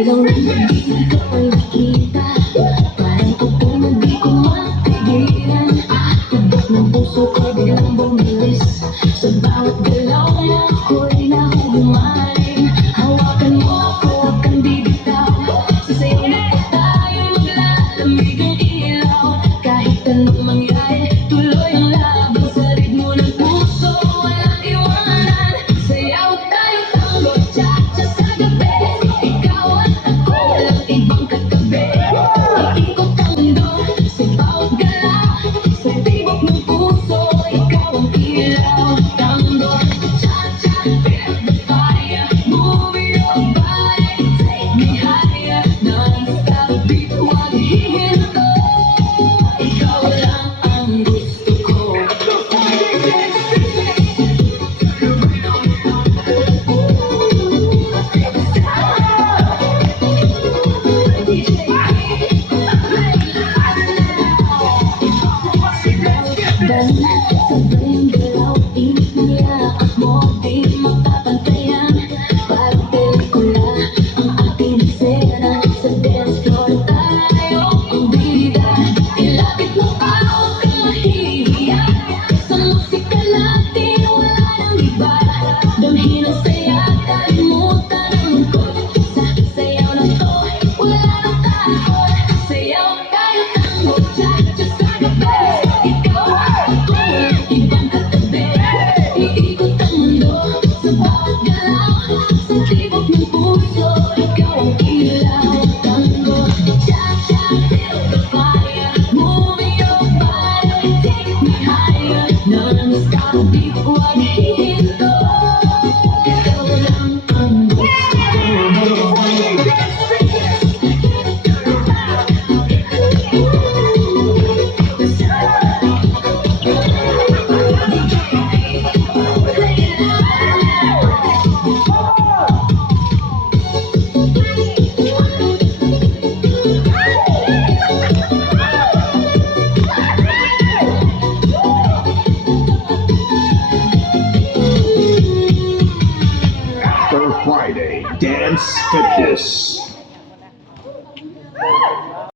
Bilang nagiging ko ay nakita, parang kung hindi ko mapigilan. Tibok ng puso ko biglang bumilis, sa bawat galaw mo ako'y nahuhumaling. Hawakan mo ako, huwag kang bibitaw, sasayaw na po tayo, maglalamig ang ilaw. Kahit anong mangyari, tuloy ang laban sa ritmo ng puso, walang iwanan. Sayaw tayo, tango, cha-cha sa gabi, ikaw at ako, walang ibang katabi. Iikot ang mundo sa bawat galaw, sa tibok ng puso, ikaw ang ilaw. Tango, cha-cha, feel the fire, move your body, take me higher. Non-stop beat, huwag hihinto, ikaw lang ang gusto ko. Sabay ang galaw, init ng yakap mo, di makapantayan. Parang pelikula ang ating eksena, sa dance floor tayo ang bida. Ilapit mo pa, huwag kang mahihiya, sa musika natin wala nang iba. Damhin ang saya, kalimutan ang lungkot, sa sayaw na to wala nang takot. Sayaw tayo, tango, cha-cha sa gabi, ikaw at ako, walang ibang katabi. Iikot ang mundo sa bawat galaw, sa tibok ng puso, ikaw ang ilaw. Tango, cha-cha, feel the fire, move your body, take me higher. Non-stop beat, huwag hihinto, ikaw lang ang gusto ko. For Friday Dance Fitness.